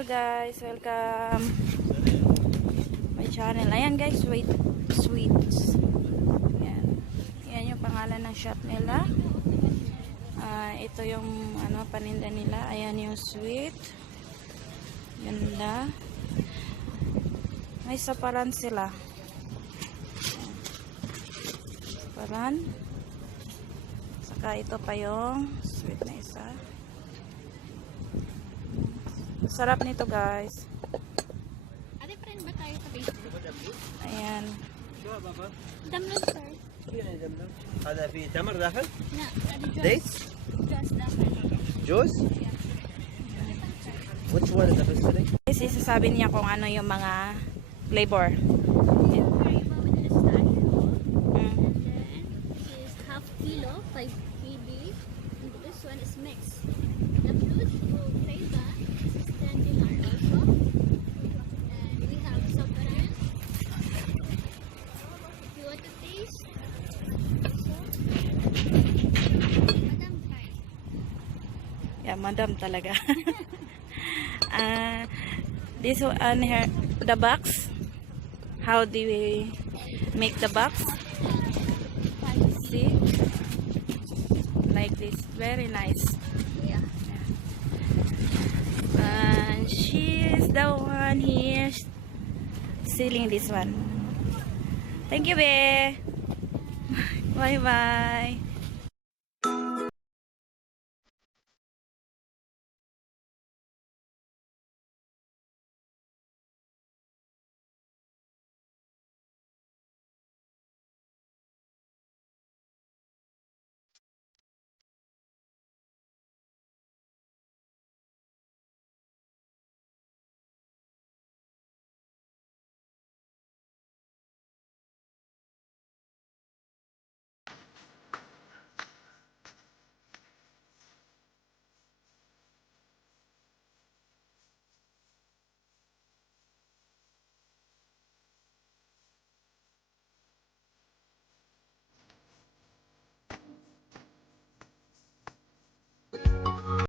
Hello guys, welcome my channel. Ayan guys, sweets. Yan yung pangalan ng shop nila. Ito yung paninda nila. Ayan yung sweet. Ganda. May saparan sila. Saparan. Saka ito pa yung sweet na isa. Sarap nito guys. Ate, friend ba tayo sa Facebook? Ayan. Damlon, sir. هذا فيه تمر داخل؟ Na, adi Dates؟ Just dapat. جوز؟ Which one is the best selling؟ Guys, isasabi niya kung ano yung mga flavor. Flavor with pistachio. Mm. And then, this is half kilo, 5 kb. And this one is mixed. The blue flavor, this is 10 dinar also. And we have saparan. If you want to taste, also. Madam, try. Yeah, madam talaga. This one here, the box. How do we make the box? See? Like this. Very nice. Yeah. And she is the one here selling this one. Thank you, Be. Bye-bye.